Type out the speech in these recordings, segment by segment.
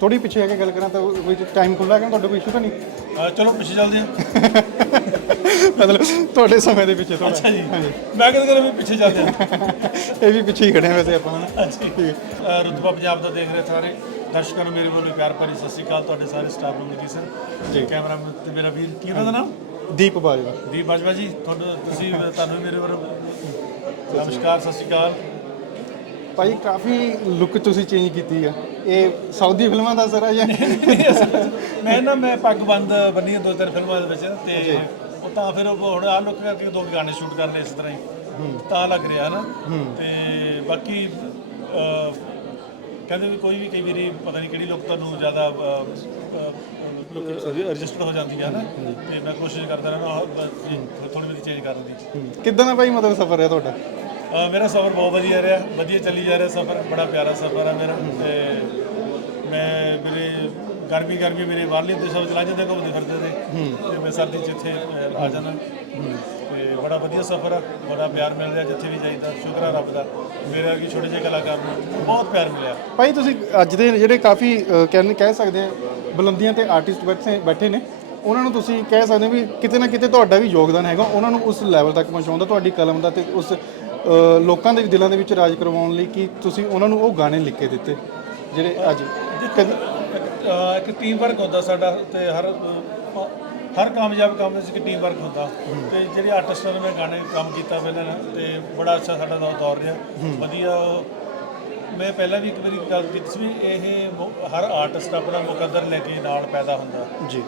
ਥੋੜੀ ਪਿੱਛੇ ਆ ਕੇ ਗੱਲ ਕਰਾਂ ਤਾਂ ਕੋਈ ਟਾਈਮ ਖੁੱਲਾ ਹੈਗਾ ਤੁਹਾਡੇ ਕੋਈ ਇਸ਼ੂ ਤਾਂ ਨਹੀਂ? ਅਹ ਚਲੋ ਪਿੱਛੇ ਚੱਲਦੇ ਹਾਂ। ਮਤਲਬ ਤੁਹਾਡੇ ਸਮੇਂ ਦੇ ਪਿੱਛੇ ਥੋੜਾ ਅੱਛਾ ਜੀ। ਮੈਂ ਕਹਿੰਦਾ ਕਰਾਂ ਵੀ ਪਿੱਛੇ ਚੱਲਦੇ ਹਾਂ। ਇਹ ਵੀ ਪਿੱਛੇ ਹੀ ਖੜੇ ਆ ਵੈਸੇ ਆਪਾਂ। ਹਨਾ ਅੱਛਾ ਰੁਤਬਾ ਪੰਜਾਬ ਦਾ ਦੇਖ ਰਹੇ ਸਾਰੇ। ਦਰਸ਼ਕਾਂ ਨੂੰ ਮੇਰੇ ਵੱਲੋਂ ਪਿਆਰ ਭਰੀ ਸਤਿ ਸ਼੍ਰੀ ਅਕਾਲ ਤੁਹਾਡੇ ਸਾਰੇ ਸਟਾਫ ਨੂੰ ਜੀ ਸਰ। ਜੀ। ਕੈਮਰਾਮੈਨ ਤੇ ਮੇਰਾ ਵੀਰ ਕੀ ਉਹਨਾਂ ਦਾ ਨਾਮ? ਦੀਪ ਬਾਜਵਾ। ਦੀਪ ਬਾਜਵਾ ਜੀ ਤੁਹਾਨੂੰ ਤੁਸੀਂ ਤੁਹਾਨੂੰ ਮੇਰੇ ਵੱਲੋਂ ਨਮਸਕਾਰ ਸਤਿ ਸ਼੍ਰੀ ਅਕਾਲ। ਭਾਈ ਕਾਫੀ ਲੁੱਕ ਤੁਸੀਂ ਚੇਂਜ ਕੀਤੀ ਆ। ਇਹ ਸਾਊਦੀ ਫਿਲਮਾਂ ਦਾ ਸਰ ਆ ਜਾਂ ਮੈਂ ਨਾ ਮੈਂ ਪੱਗ ਬੰਦ ਬੰਨੀ ਦੋ ਤਿੰਨ ਫਿਲਮਾਂ ਦੇ ਵਿੱਚ ਤੇ ਉਹ ਤਾਂ ਫਿਰ ਹੁਣ ਆ ਲੋਕ ਕਰਕੇ ਦੋ ਗਾਣੇ ਸ਼ੂਟ ਕਰ ਲਏ ਇਸ ਤਰ੍ਹਾਂ ਹੀ। ਤਾਂ ਲੱਗ ਰਿਹਾ ਨਾ। ਤੇ ਬਾਕੀ ਕਹਿੰਦੇ ਵੀ ਕੋਈ ਵੀ ਕਈ ਵਾਰੀ ਪਤਾ ਨਹੀਂ ਕਿਹੜੀ ਲੋਕ ਤੁਹਾਨੂੰ ਜ਼ਿਆਦਾ ਰਜਿਸਟਰ ਹੋ ਜਾਂਦੀ ਹੈ ਨਾ। ਤੇ ਮੈਂ ਕੋਸ਼ਿਸ਼ ਕਰਦਾ ਰਹਿਣਾ ਥੋੜੀ ਬਹੁਤੀ ਚੇਂਜ ਕਰਨ ਦੀ ਕਿੱਦਾਂ ਦਾ ਭਾਈ ਮਤਲਬ ਸਫ਼ਰ ਹੈ ਤੁਹਾਡਾ? ਮੇਰਾ ਸਫ਼ਰ ਬਹੁਤ ਵਧੀਆ ਰਿਹਾ ਵਧੀਆ ਚੱਲੀ ਜਾ ਰਿਹਾ ਸਫ਼ਰ ਬੜਾ ਪਿਆਰਾ ਸਫ਼ਰ ਹੈ ਮੇਰਾ ਤੇ ਮੈਂ ਮੇਰੇ ਗਰਮੀ ਗਰਮੀ ਮੇਰੇ ਬਾਹਰਲੇ ਦੇਸ਼ਾਂ ਵਿੱਚ ਲਾ ਜਾਂਦੇ ਘੁੰਮਦੇ ਫਿਰਦੇ ਤੇ ਤੇ ਮੈਂ ਸਰਦੀ 'ਚ ਇੱਥੇ ਅਹ, ਆ ਜਾਣਾ ਤੇ ਬੜਾ ਵਧੀਆ ਸਫ਼ਰ ਆ ਬੜਾ ਪਿਆਰ ਮਿਲ ਰਿਹਾ ਜਿੱਥੇ ਵੀ ਜਾਈਦਾ ਸ਼ੁਕਰ ਆ ਰੱਬ ਦਾ। ਮੇਰੇ ਵਰਗੇ ਛੋਟੇ ਜਿਹੇ ਕਲਾਕਾਰ ਨੂੰ ਬਹੁਤ ਪਿਆਰ ਮਿਲਿਆ। ਭਾਈ ਤੁਸੀਂ ਅੱਜ ਦੇ ਜਿਹੜੇ ਕਾਫੀ ਅਹ, ਕਹਿਣ ਕਹਿ ਸਕਦੇ ਆ ਬੁਲੰਦੀਆਂ ਤੇ ਆਰਟਿਸਟ ਬੈਠੇ ਬੈਠੇ ਨੇ ਉਹਨਾਂ ਨੂੰ ਤੁਸੀਂ ਕਹਿ ਸਕਦੇ ਹੋ ਵੀ ਕਿਤੇ ਨਾ ਕਿਤੇ ਤੁਹਾਡਾ ਵੀ ਯੋਗਦਾਨ ਹੈਗਾ ਉਹਨਾਂ ਨੂੰ ਉਸ ਲੈਵਲ ਤੱਕ ਪਹੁੰਚਾਉਣ ਦਾ ਤੁਹਾਡੀ ਕਲਮ ਦਾ ਤੇ ਉਸ ਲੋਕਾਂ ਦੇ ਦਿਲਾਂ ਦੇ ਵਿੱਚ ਰਾਜ ਕਰਵਾਉਣ ਲਈ ਕਿ ਤੁਸੀਂ ਉਹਨਾਂ ਨੂੰ ਉਹ ਗਾਣੇ ਲਿਖ ਕੇ ਦਿੱਤੇ ਜਿਹੜੇ ਅੱਜ ਕਦੀ ਇੱਕ, ਟੀਮ ਵਰਕ ਹੁੰਦਾ ਸਾਡਾ ਤੇ ਹਰ ਹਰ ਕਾਮਯਾਬ ਕੰਮ ਵਿੱਚ ਇੱਕ ਟੀਮ ਵਰਕ ਹੁੰਦਾ ਤੇ ਜਿਹੜੇ ਆਰਟਿਸਟਾਂ ਨੇ ਮੈਂ ਗਾਣੇ ਕੰਮ ਕੀਤਾ ਪਹਿਲਾਂ ਤੇ ਬੜਾ ਅੱਛਾ ਸਾਡਾ ਦੌ- ਦੌਰ ਰਿਹਾ। ਵਧੀਆ ਮੈਂ ਪਹਿਲਾਂ ਵੀ ਇੱਕ ਵਾਰੀ ਗੱਲ ਕੀਤੀ ਸੀ ਇਹ ਹਰ ਆਰਟਿਸਟ ਆਪਣਾ ਮੁਕੱਦਰ ਲੈ ਕੇ ਨਾਲ ਪੈਦਾ ਹੁੰਦਾ। ਜੀ।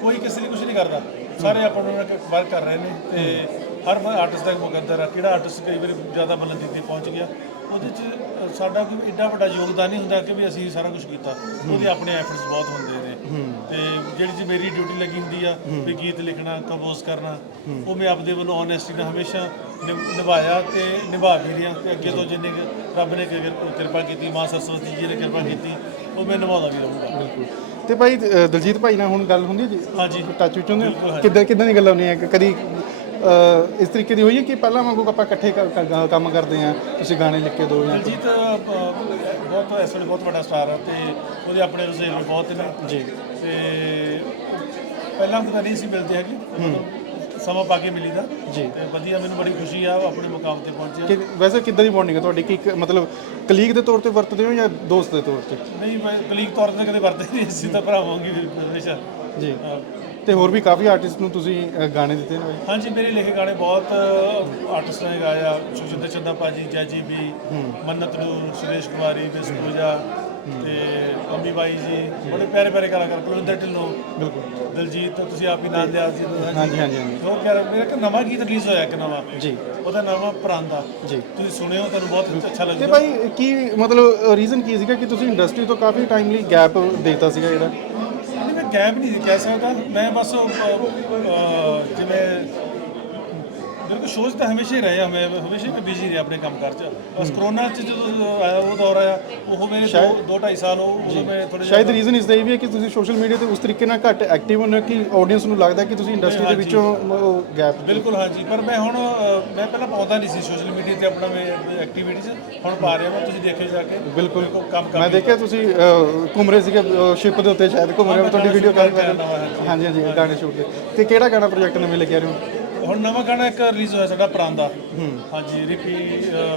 ਕੋਈ ਕਿਸੇ ਲਈ ਕੁਝ ਨਹੀਂ ਕਰਦਾ। ਸਾਰੇ ਆਪਾਂ ਨੂੰ ਵਰਕ ਕਰ ਰਹੇ ਨੇ ਤੇ ਹਰ ਆਰਟਿਸਟ ਦਾ ਮੁਕੱਦਰ ਆ। ਕਿਹੜਾ ਆਰਟਿਸਟ ਕਈ ਵਾਰੀ ਜ਼ਿਆਦਾ ਬੁਲੰਦੀ ਤੇ ਪਹੁੰਚ ਗਿਆ ਉਹਦੇ ਚ ਸਾਡਾ ਕੋਈ ਏਡਾ ਵੱਡਾ ਯੋਗਦਾਨ ਨਹੀਂ ਹੁੰਦਾ ਕਿ ਵੀ ਅਸੀਂ ਸਾਰਾ ਕੁਝ ਕੀਤਾ। ਉਹਦੇ ਆਪਣੇ ਐਫਰਟਸ ਬਹੁਤ ਹੁੰਦੇ ਨੇ। ਤੇ ਜਿਹੜੀ ਜੀ ਮੇਰੀ ਡਿਊਟੀ ਲੱਗੀ ਹੁੰਦੀ ਆ ਵੀ ਗੀਤ ਲਿਖਣਾ ਕੰਪੋਜ਼ ਕਰਨਾ ਉਹ ਮੈਂ ਆਪਦੇ ਵੱਲੋਂ ਓਨੈਸਟੀ ਨਾਲ ਹਮੇਸ਼ਾ ਨਿਭ- ਨਿਭਾਇਆ ਤੇ ਨਿਭਾ ਵੀ ਰਿਹਾ ਤੇ ਅੱਗੇ ਤੋਂ ਜਿੰਨੇ ਰੱਬ ਨੇ ਕਿਰ- ਕਿਰਪਾ ਕੀਤੀ ਮਾਂ ਸਰਸਵਤੀ ਜੀ ਨੇ ਕਿਰਪਾ ਕੀਤੀ ਉਹ ਮੈਂ ਨਿਭਾਉਂਦਾ ਵੀ ਰਹੂੰਗਾ। ਬਿਲਕੁਲ। ਤੇ ਭਾਈ ਦਲਜੀਤ ਭਾਈ ਨਾਲ ਹੁਣ ਗੱਲ ਹੁੰਦੀ ਹੈ ਜੀ? ਹਾਂਜੀ। ਟੱਚ ਵਿੱਚ ਹੁੰਦੇ? ਕਿੱਦਾਂ ਕਿੱਦਾਂ ਦੀ ਗੱਲਾਂ ਹੁੰਦੀਆਂ? ਕਦੀ ਇਸ ਤਰੀਕੇ ਦੀ ਹੋਈ ਹੈ ਕਿ ਪਹਿਲਾਂ ਵਾਂਗੂ ਆਪਾਂ ਇਕੱਠੇ ਕ- ਕ- ਕੰਮ ਕਰਦੇ ਆ ਤੁਸੀਂ ਗਾਣੇ ਲਿਖ ਕੇ ਦਿਓ ਜਾਂ ਦਲਜੀਤ ਅ, ਬਹੁਤ ਇਸ ਵੇਲੇ ਬਹੁਤ ਵੱਡਾ ਸਟਾਰ ਹੈ ਤੇ ਉਹਦੇ ਆਪਣੇ ਰੁਝੇਵੇਂ ਬਹੁਤ ਨੇ। ਜੀ। ਤੇ ਪਹਿਲਾਂ ਤਾਂ ਨਹੀਂ ਸੀ ਮਿਲਦੇ ਹੈਗੇ ਸਮਾਂ ਪਾ ਕੇ ਮਿਲੀਦਾ। ਜੀ। ਤੇ ਵਧੀਆ ਮੈਨੂੰ ਬੜੀ ਖੁਸ਼ੀ ਆ ਉਹ ਆਪਣੇ ਮੁਕਾਮ ਤੇ ਪਹੁੰਚਿਆ। ਕਿ ਵੈਸੇ ਕਿੱਦਾਂ ਦੀ ਬੌਂਡਿੰਗ ਹੈ ਤੁਹਾਡੀ? ਕਿ ਇੱਕ ਮਤਲਬ ਕਲੀਗ ਦੇ ਤੌਰ ਤੇ ਵਰਤਦੇ ਹੋ ਜਾਂ ਦੋਸਤ ਦੇ ਤੌਰ ਤੇ? ਨਹੀਂ ਮੈਂ ਕਲੀਗ ਤੌਰ ਤੇ ਕਦੇ ਵਰਤੇ ਨਹੀਂ ਅਸੀਂ ਤਾਂ ਭਰਾਵਾਂਗੇ ਹਮੇਸ਼ਾ। ਜੀ। ਅ, ਤੇ ਹੋਰ ਵੀ ਕਾਫੀ ਆਰਟਿਸਟ ਨੂੰ ਤੁਸੀਂ ਗਾਣੇ ਦਿੱਤੇ ਨੇ ਭਾਈ ਹਾਂਜੀ ਮੇਰੇ ਲਿਖੇ ਗਾਣੇ ਬਹੁਤ ਆਰਟਿਸਟਾਂ ਨੇ ਗਾਇਆ ਸੁਖਜਿੰਦਰ ਚੰਦਾ ਭਾਜੀ ਜੈਜੀ ਵੀ ਮੰਨਤ ਨੂੰ ਸੁਰੇਸ਼ ਕੁਮਾਰੀ ਮਿਸ ਪੂਜਾ ਤੇ ਅੰਮੀ ਬਾਈ ਜੀ ਬੜੇ ਪਿਆਰੇ ਪਿਆਰੇ ਕਲਾਕਾਰ ਕੁਲਵਿੰਦਰ ਢਿੱਲੋਂ ਬਿਲਕੁਲ। ਦਲਜੀਤ ਤਾਂ ਤੁਸੀਂ ਆਪ ਹੀ ਨਾਮ ਲਿਆ ਸੀ ਹਾਂਜੀ। ਹਾਂਜੀ ਹਾਂਜੀ ਉਹ ਕਹਿ ਰਿਹਾ ਮੇਰਾ ਇੱਕ ਨਵਾਂ ਗੀਤ ਰਿਲੀਜ਼ ਹੋਇਆ ਇੱਕ ਨਵਾਂ। ਜੀ। ਉਹਦਾ ਨਾਮ ਆ ਪਰਾਂਦਾ। ਜੀ। ਤੁਸੀਂ ਸੁਣਿਓ ਤੁਹਾਨੂੰ ਬਹੁਤ ਅੱਛਾ ਤੇ ਲੱਗੇਗਾ ਭਾਈ ਕੀ ਮਤਲਬ ਰੀਜ਼ਨ ਕੀ ਸੀਗਾ ਕਿ ਤੁਸੀਂ ਇੰਡਸਟਰੀ ਤੋਂ ਕਾਫੀ ਟਾਈਮ ਲਈ ਗੈਪ ਦੇਤਾ ਸੀਗਾ ਜਿਹੜਾ? ਨਹੀਂ ਵੀ ਨਹੀਂ ਕਹਿ ਸਕਦਾ। ਮੈਂ ਬਸ ਅਹ, ਅਹ, ਜਿਵੇਂ ਬਿਲਕੁਲ ਸ਼ੋਜ਼ ਤਾਂ ਹਮੇਸ਼ਾ ਹੀ ਰਹੇ ਆ ਮੈਂ ਹਮੇਸ਼ਾ ਹੀ ਬਿਜ਼ੀ ਰਿਹਾ ਆਪਣੇ ਕੰਮ ਕਾਰ 'ਚ। ਬਸ ਕਰੋਨਾ 'ਚ ਜਦੋਂ ਆਇਆ ਉਹ ਦੌਰ ਆਇਆ ਉਹ ਮੇਰੇ 2 2 2.5 ਸਾਲ ਉਹ ਉਦੋਂ ਮੈਂ ਥੋੜੇ ਸ਼ਾਇਦ ਰੀਜ਼ਨ ਇਸ ਦਾ ਇਹ ਵੀ ਹੈ ਕਿ ਤੁਸੀਂ ਸੋਸ਼ਲ ਮੀਡੀਆ ਤੇ ਉਸ ਤਰੀਕੇ ਨਾਲ ਘੱਟ ਐਕਟਿਵ ਹੁੰਦੇ ਹੋ ਕਿ ਆਡੀਅנס ਨੂੰ ਲੱਗਦਾ ਕਿ ਤੁਸੀਂ ਇੰਡਸਟਰੀ ਦੇ ਵਿੱਚੋਂ ਗੈਪ ਬਿਲਕੁਲ ਹਾਂਜੀ। ਪਰ ਮੈਂ ਹੁਣ ਮੈਂ ਪਹਿਲਾਂ ਪਾਉਂਦਾ ਨਹੀਂ ਸੀ ਸੋਸ਼ਲ ਮੀਡੀਆ ਤੇ ਆਪਣਾ ਮੈਂ ਐਕਟੀਵਿਟੀਜ਼ ਹੁਣ ਪਾ ਰਿਹਾ ਮੈਂ ਤੁਸੀਂ ਦੇਖਿਓ ਜਾ ਕੇ। ਬਿਲਕੁਲ। ਕੰਮ ਕਰ ਮੈਂ ਦੇਖਿਆ ਤੁਸੀਂ ਘੁੰਮ ਰਹੇ ਸੀਗੇ ਸ਼ਿਪ ਦੇ ਉੱਤੇ ਸ਼ਾਇਦ ਘੁੰਮ ਰਹੇ ਹੋ ਤੁਹਾਡੀ ਵੀਡੀਓ ਕਰ ਹਾਂਜੀ। ਹਾਂਜੀ ਗਾਣੇ ਸ਼ੂਟ ਤੇ ਕਿਹੜਾ ਗਾਣਾ ਪ੍ਰੋਜੈਕਟ ਨਵੇਂ ਲੈ ਕੇ ਆ ਰਹੇ ਹੋ? ਹੁਣ ਨਵਾਂ ਗਾਣਾ ਇੱਕ ਰਿਲੀਜ਼ ਹੋਇਆ ਸਾਡਾ ਪਰਾਂਦਾ। ਹਾਂਜੀ ਰਿਪੀ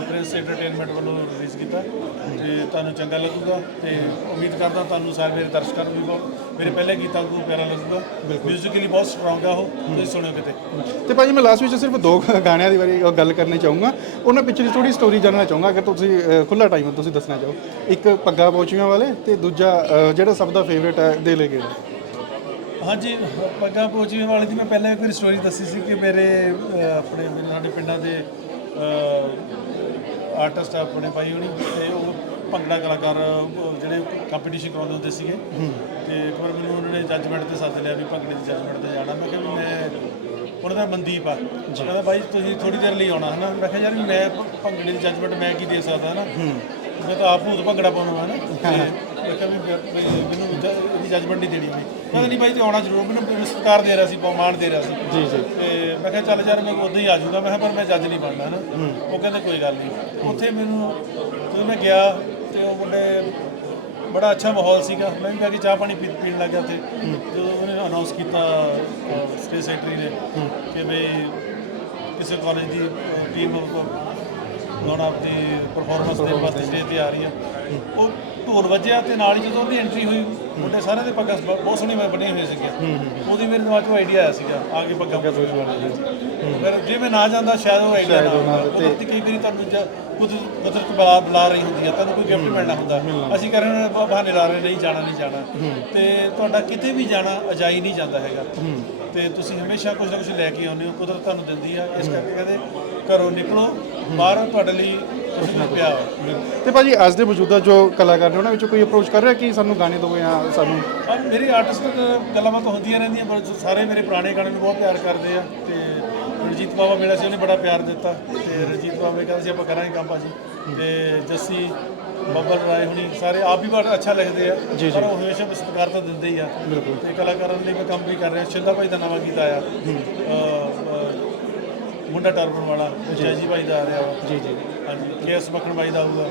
ਪ੍ਰਿੰਸ ਐਂਟਰਟੇਨਮੈਂਟ ਵੱਲੋਂ ਰਿਲੀਜ਼ ਕੀਤਾ। ਤੇ ਤੁਹਾਨੂੰ ਚੰਗਾ ਲੱਗੂਗਾ ਤੇ ਉਮੀਦ ਕਰਦਾ ਤੁਹਾਨੂੰ ਸਾਰੇ ਮੇਰੇ ਦਰਸ਼ਕਾਂ ਨੂੰ ਵੀ ਬਹੁਤ ਮੇਰੇ ਪਹਿਲੇ ਗੀਤਾਂ ਨੂੰ ਪਿਆਰਾ ਲੱਗੂਗਾ। ਮਿਊਜ਼ਿਕਲੀ ਬਹੁਤ ਸਟਰੋਂਗ ਆ ਉਹ ਤੁਸੀਂ ਸੁਣਿਓ ਕਿਤੇ। ਤੇ ਭਾਜੀ ਮੈਂ ਲਾਸਟ ਵਿੱਚ ਸਿਰਫ ਦੋ ਗਾਣਿਆਂ ਦੀ ਬਾਰੇ ਗੱਲ ਕਰਨੀ ਚਾਹੂੰਗਾ। ਉਹਨਾਂ ਪਿੱਛੇ ਥੋੜੀ ਸਟੋਰੀ ਜਾਣਨਾ ਚਾਹੂੰਗਾ ਅਗਰ ਤੁਸੀਂ ਖੁੱਲਾ ਟਾਈਮ ਤੁਸੀਂ ਦੱਸਣਾ ਚਾਹੋ। ਇੱਕ ਪੱਗਾ ਪੋਚੀਆਂ ਵਾਲੇ ਤੇ ਦੂਜਾ ਜਿਹੜਾ ਸਭ ਦਾ ਫੇਵਰੇਟ ਹੈ ਦੇ ਲੈ ਗਏ ਹਾਂਜੀ ਪੱਗਾ ਪੋਚੀ ਵਾਲੀ ਦੀ ਮੈਂ ਪਹਿਲਾਂ ਇੱਕ ਵਾਰੀ ਸਟੋਰੀ ਦੱਸੀ ਸੀ ਕਿ ਮੇਰੇ ਆਪਣੇ ਮੇਰੇ ਸਾਡੇ ਪਿੰਡਾਂ ਦੇ ਆਰਟਿਸਟ ਆਪਣੇ ਭਾਈ ਹੋਣੀ ਤੇ ਉਹ ਭੰਗੜਾ ਕਲਾਕਾਰ ਜਿਹੜੇ ਕੰਪੀਟੀਸ਼ਨ ਕਰਾਉਂਦੇ ਹੁੰਦੇ ਸੀਗੇ। ਤੇ ਇੱਕ ਵਾਰ ਮੈਨੂੰ ਉਹਨਾਂ ਨੇ ਜੱਜਮੈਂਟ ਤੇ ਸੱਦ ਲਿਆ ਵੀ ਭੰਗੜੇ ਦੀ ਜੱਜਮੈਂਟ ਤੇ ਜਾਣਾ। ਮੈਂ ਕਿਹਾ ਵੀ ਮੈਂ ਉਹਨਾਂ ਦਾ ਮਨਦੀਪ ਆ। ਕਹਿੰਦਾ ਭਾਈ ਤੁਸੀਂ ਥੋੜੀ ਦੇਰ ਲਈ ਆਉਣਾ ਹਨਾ? ਮੈਂ ਕਿਹਾ ਯਾਰ ਮੈਂ ਭੰਗੜੇ ਦੀ ਜੱਜਮੈਂਟ ਮੈਂ ਕੀ ਦੇ ਸਕਦਾ ਹਨਾ? ਮੈਂ ਤਾਂ ਆਪ ਭੂਤ ਭੰਗੜਾ ਪਾਉਣਾ ਹੈ ਨਾ। ਤੇ ਮੈਂ ਕਿਹਾ ਵੀ ਮੈਨੂੰ ਇਹਦੀ ਜੱਜਮੈਂਟ ਨਹੀਂ ਦੇਣੀ ਵੀ ਕਹਿੰਦਾ ਨਹੀਂ ਭਾਈ ਤੇ ਆਉਣਾ ਜ਼ਰੂਰ ਮੈਨੂੰ ਸਤਿਕਾਰ ਦੇ ਰਿਹਾ ਸੀ ਮਾਣ ਦੇ ਰਿਹਾ ਸੀ। ਜੀ ਜੀ। ਤੇ ਮੈਂ ਕਿਹਾ ਚੱਲ ਯਾਰ ਮੈਂ ਉਦੋਂ ਹੀ ਆ ਜਾਊਗਾ। ਮੈਂ ਕਿਹਾ ਪਰ ਮੈਂ ਜੱਜ ਨਹੀਂ ਬਣਨਾ ਹੈ ਨਾ। ਉਹ ਕਹਿੰਦੇ ਕੋਈ ਗੱਲ ਨਹੀਂ। ਉੱਥੇ ਮੈਨੂੰ ਜਦੋਂ ਮੈਂ ਗਿਆ ਤੇ ਉਹ ਮੁੰਡੇ ਬੜਾ ਅੱਛਾ ਮਾਹੌਲ ਸੀਗਾ। ਮੈਂ ਵੀ ਜਾ ਕੇ ਚਾਹ ਪਾਣੀ ਪੀ- ਪੀਣ ਲੱਗਾ ਉੱਥੇ। ਜਦੋਂ ਉਹਨੇ ਅਨਾਉਂਸ ਕੀਤਾ ਸਟੇਜ ਸੈਕਟਰੀ ਨੇ ਕਿ ਵੀ ਕਿਸੇ ਕਾਲਜ ਦੀ ਟੀਮ ਹੁਣ ਆਪਣੀ ਪਰਫਾਰਮੈਂਸ ਦੇ ਵਾਸਤੇ ਸਟੇਜ ਤੇ ਆ ਰਹੀ ਆ। ਉਹ ਢੋਲ ਵੱਜਿਆ ਤੇ ਨਾਲ ਹੀ ਜਦੋਂ ਉਹਦੀ ਐਂਟਰੀ ਹੋਈ ਮੁੰਡੇ ਸਾਰਿਆਂ ਦੇ ਪੱਗਾਂ ਬਹੁਤ ਸੋਹਣੀ ਬਣੇ ਹੋਏ ਸੀਗੇ। ਉਹਦੀ ਮੇਰੇ ਦਿਮਾਗ 'ਚ ਆਈਡੀਆ ਆਇਆ ਸੀਗਾ ਆ ਕੇ ਪੱਗਾਂ ਫਿਰ ਜੇ ਮੈਂ ਨਾ ਜਾਂਦਾ ਸ਼ਾਇਦ ਉਹ ਆਈਡੀਆ ਨਾ ਆਉਂਦਾ ਕੁਦਰਤੀ ਕਈ ਵਾਰੀ ਤੁਹਾਨੂੰ ਜਾਂ ਕੁਝ ਕੁਦਰਤ ਬੁਲਾ ਬੁਲਾ ਰਹੀ ਹੁੰਦੀ ਹੈ ਤੁਹਾਨੂੰ ਕੋਈ ਗਿਫਟ ਮਿਲਣਾ ਹੁੰਦਾ। ਅਸੀਂ ਕਰ ਰਹੇ ਹਾਂ ਬਹਾਨੇ ਲਾ ਰਹੇ ਨਹੀਂ ਜਾਣਾ ਨਹੀਂ ਜਾਣਾ। ਤੇ ਤੁਹਾਡਾ ਕਿਤੇ ਵੀ ਜਾਣਾ ਅਜਾਈ ਨਹੀਂ ਜਾਂਦਾ ਹੈਗਾ। ਤੇ ਤੁਸੀਂ ਹਮੇਸ਼ਾ ਕੁਝ ਨਾ ਕੁਝ ਲੈ ਕੇ ਆਉਂਦੇ ਹੋ ਕੁਦਰਤ ਤੁਹਾਨੂੰ ਦਿੰਦੀ ਆ ਇਸ ਕਰਕੇ ਕਹਿੰਦੇ ਘਰੋਂ ਨਿਕਲੋ ਬਾਹਰ ਤੁਹਾਡੇ ਲਈ ਕੁਝ ਨਾ ਪਿਆ। ਤੇ ਭਾਜੀ ਅੱਜ ਦੇ ਮੌਜੂਦਾ ਜੋ ਕਲਾਕਾਰ ਨੇ ਉਹਨਾਂ ਵਿੱਚੋਂ ਕੋਈ ਅਪਰੋਚ ਕਰ ਰਿਹਾ ਕਿ ਸਾਨੂੰ ਗਾਣੇ ਦਿਓ ਜਾਂ ਸਾਨੂੰ? ਮੇਰੇ ਆਰਟਿਸਟ ਗੱਲਾਂ ਬਾਤਾਂ ਹੁੰਦੀਆਂ ਰਹਿੰਦੀਆਂ ਪਰ ਸਾਰੇ ਮੇਰੇ ਪੁਰਾਣੇ ਗਾਣੇ ਨੂੰ ਬਹੁਤ ਪਿਆਰ ਕਰਦੇ ਆ ਤੇ ਰਣਜੀਤ ਬਾਬਾ ਮਿਲਿਆ ਸੀ ਉਹਨੇ ਬੜਾ ਪਿਆਰ ਦਿੱਤਾ ਤੇ ਰਣਜੀਤ ਬਾਬਾ ਨੇ ਕਹਿੰਦਾ ਸੀ ਆਪਾਂ ਕਰਾਂਗੇ ਕੰਮ ਭਾਜੀ। ਤੇ ਜੱਸੀ ਬੱਬਲ ਰਾਏ ਹੁਣੀ ਸਾਰੇ ਆਪ ਵੀ ਬੜਾ ਅੱਛਾ ਲਿਖਦੇ ਆ ਪਰ ਉਹ ਹਮੇਸ਼ਾ ਸਤਿਕਾਰ ਤਾਂ ਦਿੰਦੇ ਹੀ ਆ। ਤੇ ਕਲਾਕਾਰਾਂ ਲਈ ਮੈਂ ਕੰਮ ਵੀ ਕਰ ਰਿਹਾ ਸ਼ਿੰਦਾ ਭਾਈ ਦਾ ਨਵਾਂ ਗੀਤ ਆਇਆ। ਮੁੰਡਾ ਟਰਬਨ ਵਾਲਾ ਜੈ। ਜੀ ਭਾਈ ਦਾ ਆ ਰਿਹਾ ਜੀ ਜੀ। ਹਾਂਜੀ ਕੇਐਸ ਮੱਖਣ ਬਾਈ ਦਾ ਆਊਗਾ।